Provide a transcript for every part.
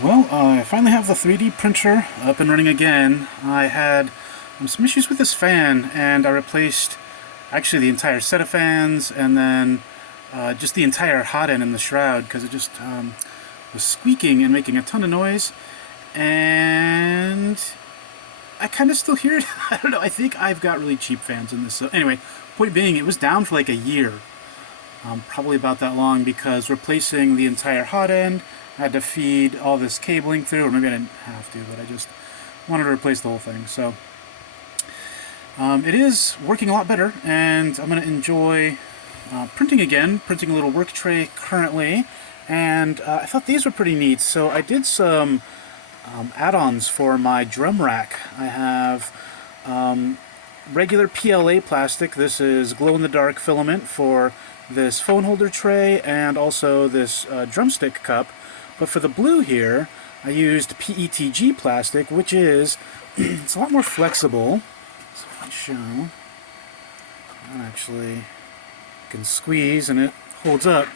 Well, I finally have the 3D printer up and running again. I had some issues with this fan, and I replaced actually the entire set of fans, and then just the entire hot end in the shroud because it just was squeaking and making a ton of noise. And I kind of still hear it. I don't know. I think I've got really cheap fans in this. So anyway, point being, it was down for like a year. Probably about that long because replacing the entire hot end, I had to feed all this cabling through, or maybe I didn't have to, but I just wanted to replace the whole thing. So it is working a lot better, and I'm going to enjoy printing again, printing a little work tray currently, and I thought these were pretty neat. So I did some add-ons for my drum rack. I have regular PLA plastic. This is glow-in-the-dark filament for this phone holder tray and also this drumstick cup. But for the blue here, I used PETG plastic, which is it's a lot more flexible. So if I show, that actually can squeeze and it holds up.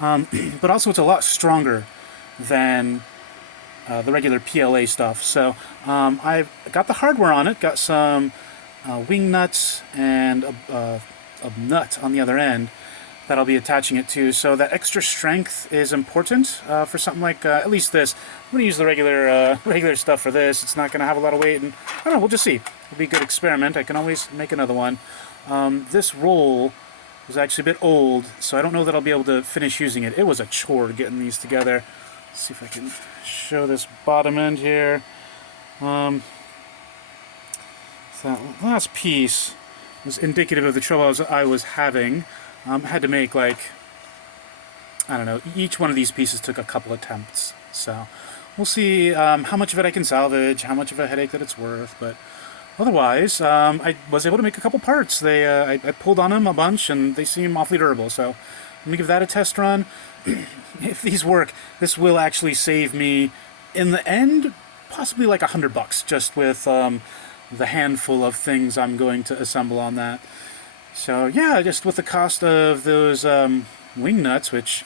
But also it's a lot stronger than the regular PLA stuff. So I've got the hardware on it, got some wing nuts and a nut on the other end that I'll be attaching it to. So that extra strength is important for something like at least this. I'm going to use the regular stuff for this. It's not going to have a lot of weight, and I don't know. We'll just see. It'll be a good experiment. I can always make another one. This roll was actually a bit old, so I don't know that I'll be able to finish using it. It was a chore getting these together. Let's see if I can show this bottom end here. That last piece was indicative of the trouble I was having. Had to make like, I don't know, each one of these pieces took a couple attempts. So we'll see how much of it I can salvage, how much of a headache that it's worth. But otherwise, I was able to make a couple parts. I pulled on them a bunch and they seem awfully durable. So let me give that a test run. If these work, this will actually save me, in the end, possibly like $100 just with the handful of things I'm going to assemble on that. So yeah, just with the cost of those wing nuts, which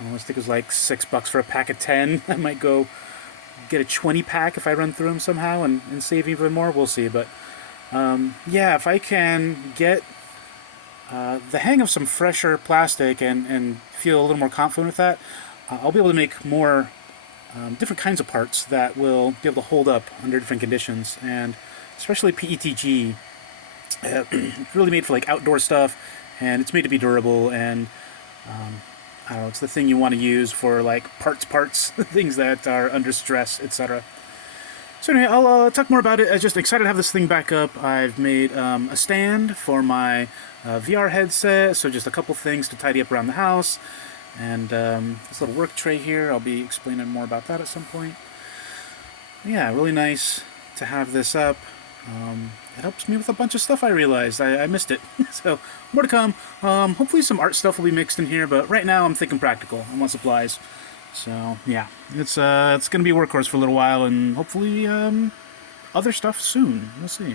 I almost think it was like $6 for a pack of 10. I might go get a 20 pack if I run through them somehow and save even more. We'll see. But yeah, if I can get the hang of some fresher plastic and feel a little more confident with that, I'll be able to make more different kinds of parts that will be able to hold up under different conditions, and especially PETG. It's really made for like outdoor stuff, and it's made to be durable, and I don't know, it's the thing you want to use for like parts, things that are under stress, etc. So anyway, I'll talk more about it. I'm just excited to have this thing back up. I've made a stand for my VR headset, so just a couple things to tidy up around the house, and this little work tray here, I'll be explaining more about that at some point. Yeah, really nice to have this up. It helps me with a bunch of stuff I realized. I missed it. So, more to come. Hopefully some art stuff will be mixed in here, but right now I'm thinking practical. I want supplies. So, yeah. It's going to be a workhorse for a little while, and hopefully other stuff soon. We'll see.